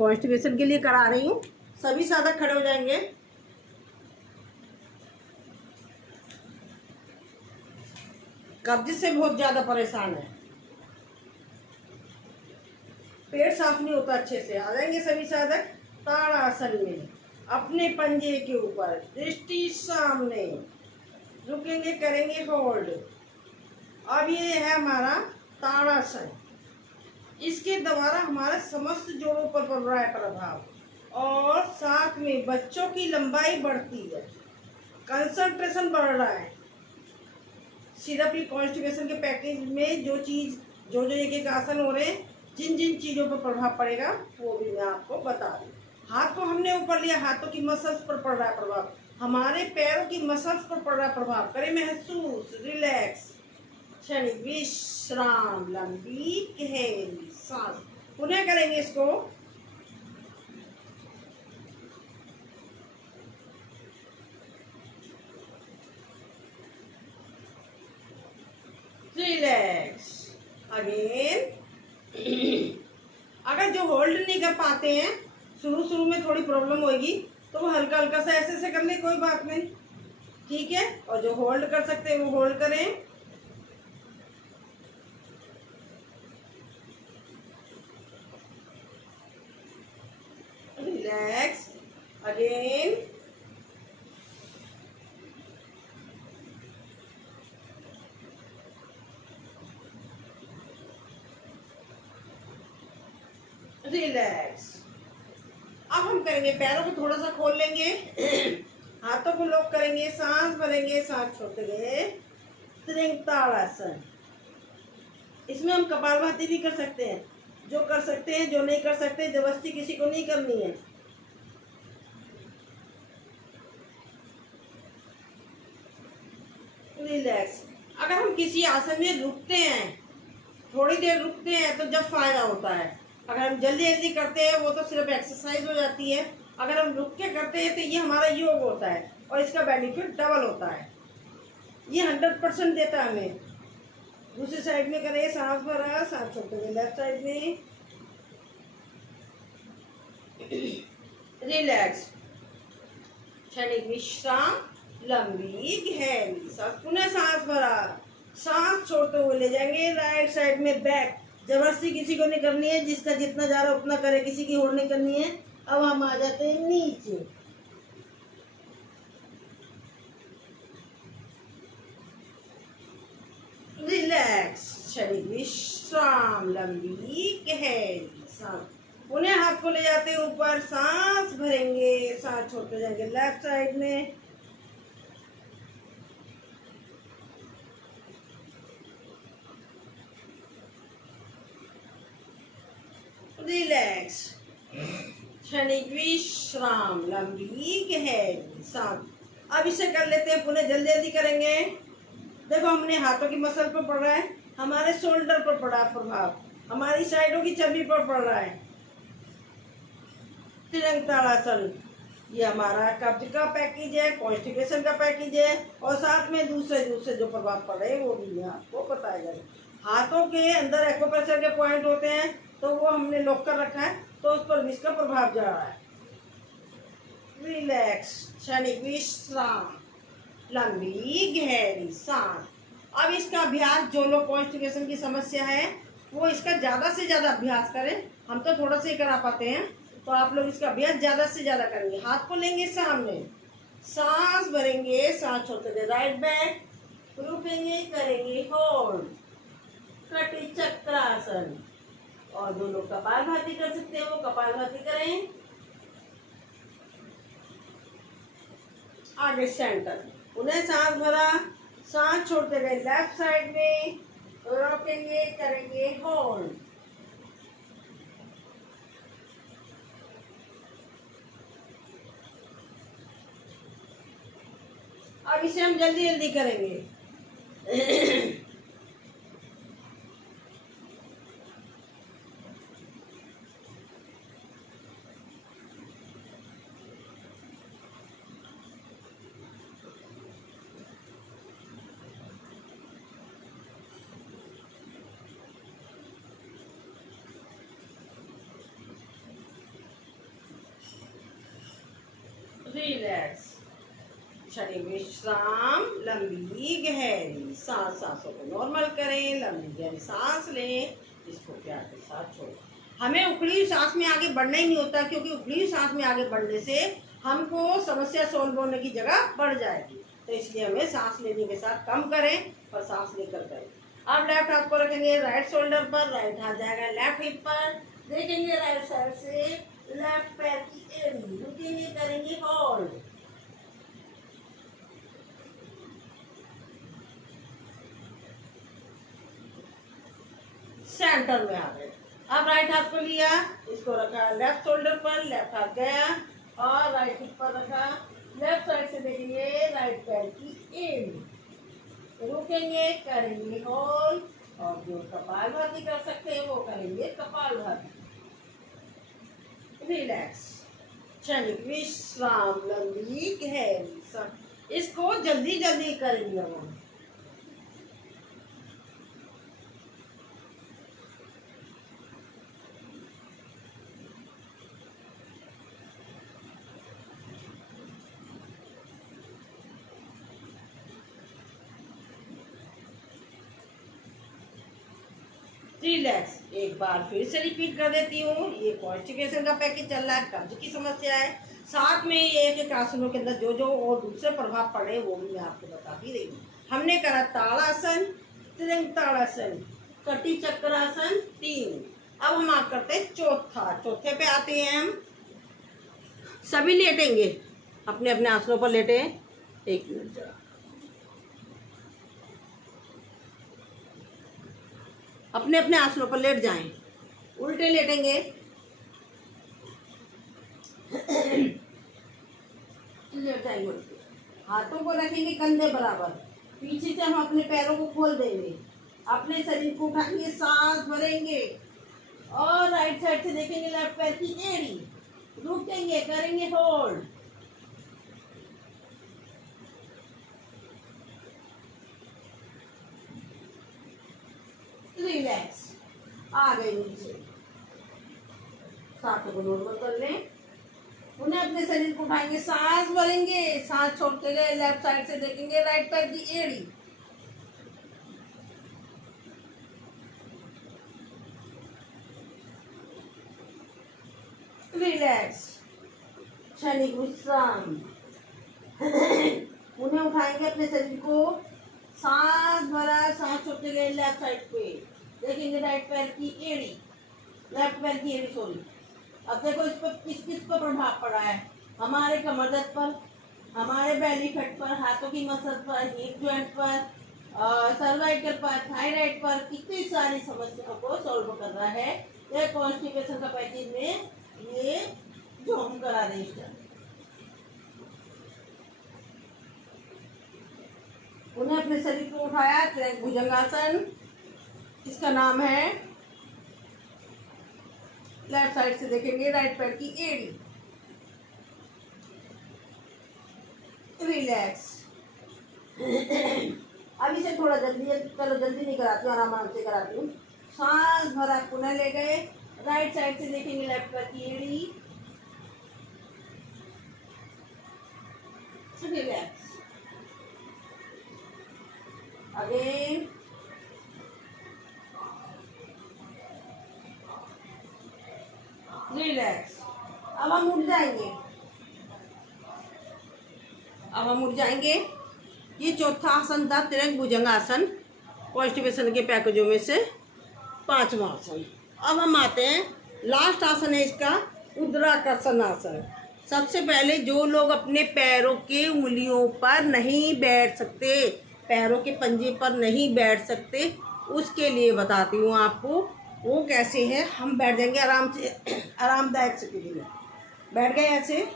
Constipation के लिए करा रही हूँ। सभी साधक खड़े हो जाएंगे। कब्ज से बहुत ज़्यादा परेशान है, पेट साफ नहीं होता अच्छे से। आ जाएंगे सभी साधक ताड़ासन में, अपने पंजे के ऊपर, दृष्टि सामने, रुकेंगे, करेंगे होल्ड। अब ये है हमारा ताड़ासन। इसके द्वारा हमारे समस्त जोड़ों पर पड़ रहा है प्रभाव और साथ में बच्चों की लंबाई बढ़ती है, कंसंट्रेशन बढ़ रहा है। सिर्फ ये कॉन्स्टिपेशन के पैकेज में जो एक एक आसन हो रहे हैं, जिन जिन चीज़ों पर प्रभाव पड़ेगा वो भी मैं आपको बता दूँ। हाथ को हमने ऊपर लिया, हाथों की मसल्स पर पड़ रहा है प्रभाव, हमारे पैरों की मसल्स पर पड़ रहा है प्रभाव। करें महसूस, रिलैक्स, क्षणिक विश्राम, लंबी गहरी सांस। पुनः करेंगे इसको। Relax again. अगर जो होल्ड नहीं कर पाते हैं, शुरू में थोड़ी प्रॉब्लम होगी, तो वो हल्का हल्का सा ऐसे ऐसे कर ले, कोई बात नहीं, ठीक है। और जो होल्ड कर सकते हैं वो होल्ड करें। Relax again. रिलैक्स। अब हम करेंगे, पैरों को थोड़ा सा खोल लेंगे, हाथों को लॉक करेंगे, सांस भरेंगे, सांस छोड़ेंगे, त्रिंताड़ासन। इसमें हम कपालभाति भी कर सकते हैं, जो कर सकते हैं, जो नहीं कर सकते जबरदस्ती किसी को नहीं करनी है। रिलैक्स। अगर हम किसी आसन में रुकते हैं, थोड़ी देर रुकते हैं, तो जब फायदा होता है। अगर हम जल्दी जल्दी करते हैं वो तो सिर्फ एक्सरसाइज हो जाती है। अगर हम रुक के करते हैं तो ये हमारा योग होता है और इसका बेनिफिट डबल होता है। ये 100% देता है हमें। दूसरी साइड में करें, सांस भरा, सांस छोड़ते, लेफ्ट साइड में रिलैक्स, क्षणिक विश्राम, लंबी गहरी सांस, पुनः सांस भरा, सांस छोड़ते हुए ले जाएंगे राइट साइड में बैक। जबरदस्ती किसी को नहीं करनी है, जिसका जितना जा रहा है उतना करे, किसी की होल्ड नहीं करनी है। अब हम आ जाते हैं नीचे। रिलैक्स, शरीर विश्राम, लंबी गहरी सांस, पुनः हाथ को ले जाते हैं ऊपर, सांस भरेंगे, सांस छोड़ते जाएंगे लेफ्ट साइड में। रिलैक्स, क्षणिक विश्राम, लंबी गहरी सांस। अब इसे कर लेते हैं, पुनः जल्दी जल्दी करेंगे। देखो हमने हाथों की मसल पर पड़ रहा है, हमारे शोल्डर पर पड़ा प्रभाव, हमारी साइडों की चर्बी पर पड़ रहा है। त्रिंताड़ासन ये हमारा कब्ज का पैकेज है, कॉन्स्टिपेशन का पैकेज है, और साथ में दूसरे जो प्रभाव पड़ रहे हैं वो भी मैं आपको बताया जाए। हाथों के अंदर एक्यूप्रेशर के पॉइंट होते हैं, तो वो हमने लॉक कर रखा है, तो उस पर भी इसका प्रभाव जा रहा है। रिलैक्स, क्षणिक विश्राम, लंबी गहरी सांस। अब इसका अभ्यास, जो लोग कॉन्स्टिपेशन की समस्या है वो इसका ज़्यादा से ज़्यादा अभ्यास करें। हम तो थोड़ा सा ही करा पाते हैं, तो आप लोग इसका अभ्यास ज़्यादा से ज़्यादा करेंगे। हाथ को लेंगे सामने, सांस भरेंगे, सांस छोड़ते राइट बैक, रुकेंगे, करेंगे होल्ड, कटी चक्रासन। और जो लोग कपालभाति कर सकते हैं वो कपालभाति करें। आगे सेंटर, उन्हें सांस भरा, सांस छोड़ते गए लेफ्ट साइड में, रोकेंगे, करेंगे होल्ड। अब इसे हम जल्दी जल्दी करेंगे। रिलैक्स। शरीर विश्राम, लंबी गहरी सांस, सांसों को नॉर्मल करें, लंबी गहरी सांस लें, इसको प्यार के साथ छोड़ें। हमें उखड़ी हुई सांस में आगे बढ़ना ही नहीं होता, क्योंकि उखड़ी हुई सांस में आगे बढ़ने से हमको समस्या सोल्व होने की जगह बढ़ जाएगी। तो इसलिए हमें सांस लेने के साथ कम करें और सांस लेकर करें। अब लेफ्ट हाथ को रखेंगे राइट शोल्डर पर, राइट हाथ जाएगा लेफ्ट हिप पर, देखेंगे राइट साइड से लेफ्ट पैर की एड़ी, रुकेंगे, करेंगे होल्ड। सेंटर में आ गए। अब राइट हाथ को लिया, इसको रखा लेफ्ट शोल्डर पर, लेफ्ट हाथ गया और राइट हिप पर रखा। लेफ्ट साइड से देखेंगे राइट पैर की एड़ी, रुकेंगे, करेंगे होल्ड और जो कपालभाति कर सकते हैं वो करेंगे कपालभाति। रिलैक्स, क्षणिक विश्राम, लंबी गहरी सांस। इसको जल्दी जल्दी करेंगे हम। रिलैक्स। एक बार फिर से रिपीट कर देती हूँ, ये कॉन्स्टिपेशन का पैकेज चल रहा है, कब्ज की समस्या है, साथ में ये एक आसनों के अंदर जो जो और दूसरे प्रभाव पड़े वो भी मैं आपको बता ही रही हूँ। हमने करा ताड़ासन, त्रिभुज ताड़ासन, कटी चक्रासन 3। अब हम आप करते हैं चौथे पे आते हैं हम। सभी लेटेंगे, अपने अपने आसनों पर लेटे। एक मिनट जरा, अपने अपने आसनों पर लेट जाएं, उल्टे लेटेंगे। लेट जाएंगे उल्टे, हाथों को रखेंगे कंधे बराबर, पीछे से हम अपने पैरों को खोल देंगे, अपने शरीर को उठाएंगे, सांस भरेंगे और राइट साइड से देखेंगे लेफ्ट पैर की एड़ी, रुकेंगे, करेंगे होल्ड। रिलैक्स, आ गए नीचे, सांसों को नॉर्मल कर लें, उन्हें अपने शरीर को उठाएंगे, सांस भरेंगे, सांस छोड़ते गए, लेफ्ट साइड से देखेंगे राइट पैर की एड़ी, रिलैक्स, क्षणिक विश्राम। उन्हें उठाएंगे अपने शरीर को, सांस भरा, सांस छोड़ते गए लेफ्ट साइड पे, देखेंगे राइट पैर की एड़ी, लेफ्ट पैर की एड़ी सॉरी। अब देखो इस पर किस किस पर प्रभाव पड़ा है, हमारे कमर दर्द पर, हमारे बेली फैट पर, हाथों की मसल पर, हिप जॉइंट पर, सर्वाइकल पर, थायराइड पर, कितनी सारी समस्याओं को सॉल्व कर रहा है ये कॉन्स्टिपेशन का पैकेज में, ये जो हम करा रहे हैं। उन्हें अपने शरीर को उठाया, भुजंगासन, इसका नाम है, लेफ्ट साइड से देखेंगे राइट पैर की एड़ी, रिलैक्स। अब इसे थोड़ा जल्दी चलो, जल्दी नहीं कराती हूँ, आराम से कराती हूँ। सांस भरा, पुनः ले गए, राइट साइड से देखेंगे लेफ्ट पैर की एड़ी, रिलैक्स, अगेन, रिलैक्स। अब हम उठ जाएंगे, अब हम उठ जाएंगे। ये चौथा आसन था, त्रिभुज भुजंगासन, कॉन्स्टिपेशन के पैकेजों में से 5वां आसन। अब हम आते हैं, लास्ट आसन है इसका, उद्राकर्षण आसन। सबसे पहले जो लोग अपने पैरों के उंगलियों पर नहीं बैठ सकते, पैरों के पंजे पर नहीं बैठ सकते, उसके लिए बताती हूँ आपको वो कैसे है। हम बैठ जाएंगे आराम से, आरामदायक स्थिति में बैठ गए ऐसे,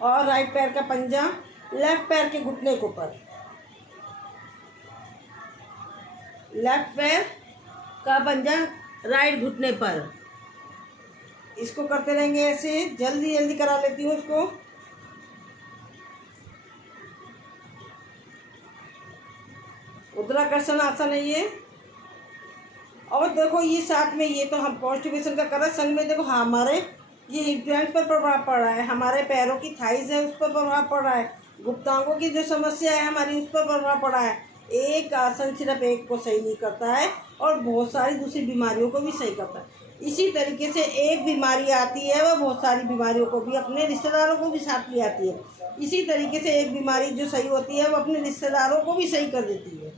और राइट पैर का पंजा लेफ्ट पैर के घुटने के ऊपर, लेफ्ट पैर का पंजा राइट घुटने पर, इसको करते रहेंगे ऐसे। जल्दी जल्दी करा लेती हूँ इसको। उद्राकर्षण आसन है ये। और देखो ये साथ में, ये तो हम कॉन्स्टिपेशन का कर रहे हैं, संग में देखो हाँ हमारे ये हिप जॉइंट पर प्रभाव पड़ रहा है, हमारे पैरों की थाइज है उस पर प्रभाव पड़ रहा है, गुप्तांगों की जो समस्या है हमारी उस पर प्रभाव पड़ा है। एक आसन सिर्फ एक को सही नहीं करता है और बहुत सारी दूसरी बीमारियों को भी सही करता है। इसी तरीके से एक बीमारी आती है वह बहुत सारी बीमारियों को भी, अपने रिश्तेदारों को भी साथ ले आती है। इसी तरीके से एक बीमारी जो सही होती है वो अपने रिश्तेदारों को भी सही कर देती है।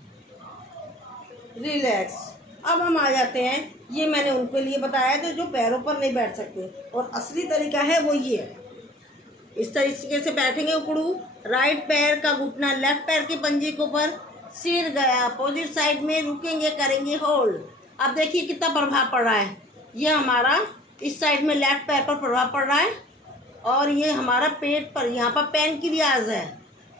रिलैक्स। अब हम आ जाते हैं, ये मैंने उनके लिए बताया जो पैरों पर नहीं बैठ सकते, और असली तरीका है वो ये है। इस तरीके से बैठेंगे उकड़ू, राइट पैर का घुटना लेफ्ट पैर के पंजे के ऊपर, सिर गया अपोजिट साइड में, रुकेंगे, करेंगे होल्ड। अब देखिए कितना प्रभाव पड़ रहा है। ये हमारा इस साइड में लेफ्ट पैर पर प्रभाव पड़ रहा है और ये हमारा पेट पर, यहाँ पर पैन की रियाज है,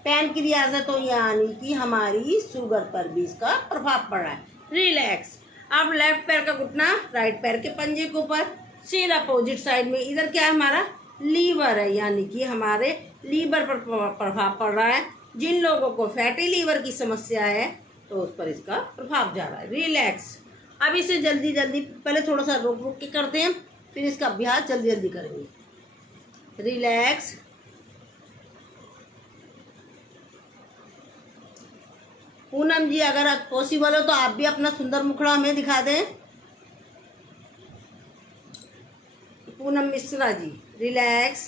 पैन की रियाज है, तो यानी कि हमारी शुगर पर भी इसका प्रभाव पड़ रहा है। रिलैक्स। अब लेफ्ट पैर का घुटना राइट पैर के पंजे के ऊपर, सिर अपोजिट साइड में, इधर क्या है हमारा लीवर है, यानी कि हमारे लीवर पर प्रभाव पड़ रहा है। जिन लोगों को फैटी लीवर की समस्या है तो उस पर इसका प्रभाव जा रहा है। रिलैक्स। अब इसे जल्दी जल्दी पहले थोड़ा सा रोक रोक के करते हैं, फिर इसका अभ्यास जल्दी जल्दी करेंगे। रिलैक्स। पूनम जी अगर पॉसिबल हो तो आप भी अपना सुंदर मुखड़ा हमें दिखा दें। पूनम मिश्रा जी, रिलैक्स।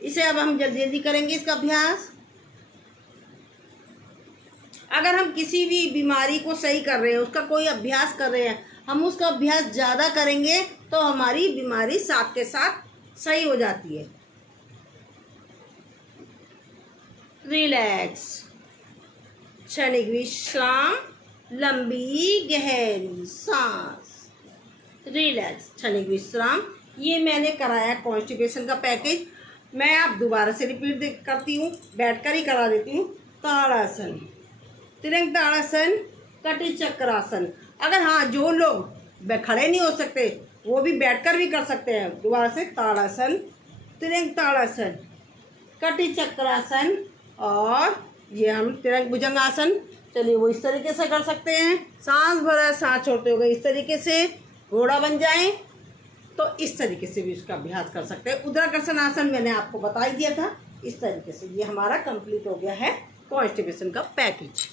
इसे अब हम जल्दी जल्दी करेंगे इसका अभ्यास। अगर हम किसी भी बीमारी को सही कर रहे हैं, उसका कोई अभ्यास कर रहे हैं, हम उसका अभ्यास ज़्यादा करेंगे तो हमारी बीमारी साथ के साथ सही हो जाती है। रिलैक्स। क्षणिक विश्राम, लंबी गहरी सांस। रिलैक्स, क्षणिक विश्राम। ये मैंने कराया कॉन्स्टिपेशन का पैकेज, मैं आप दोबारा से रिपीट करती हूँ, बैठकर ही करा देती हूँ। ताड़ासन, तिरंग ताड़ासन, कटी चक्रासन। अगर हाँ जो लोग खड़े नहीं हो सकते वो भी बैठकर भी कर सकते हैं। दोबारा से ताड़ासन, तिरंग ताड़ासन, कटी चक्रासन और ये हम तिरंग भुजंगासन। चलिए वो इस तरीके से कर सकते हैं। सांस भरा सांस छोड़ते हुए इस तरीके से घोड़ा बन जाएं तो इस तरीके से भी उसका अभ्यास कर सकते हैं। उद्राकर्षण आसन मैंने आपको बता ही दिया था। इस तरीके से ये हमारा कंप्लीट हो गया है कॉन्स्टिपेशन का पैकेज।